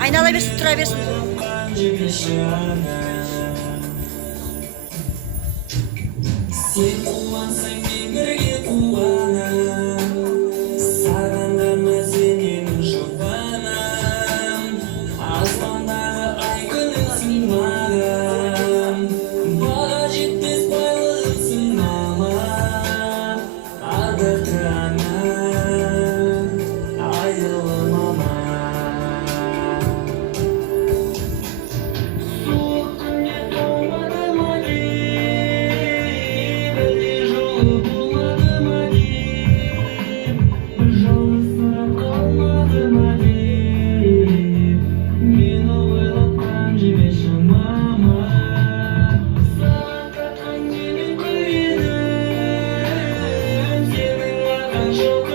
Айнала берсін, тұра берсін. Сен қуансаң мен бірге қуанам, саған ғана сенемін жұбанам. Аспандағы ай күніңсің маған, баға жетпес байлығымсың мама. Ардақты ана, айлы мама. Суық күнде толмады ма деймін, бірде жолы болмады ма деймін, бір жалғызсырап қалмады ма деймін, мені ойлатқан жібеші мама. Саған тартқан менің күлгенім, сенің маған жоқ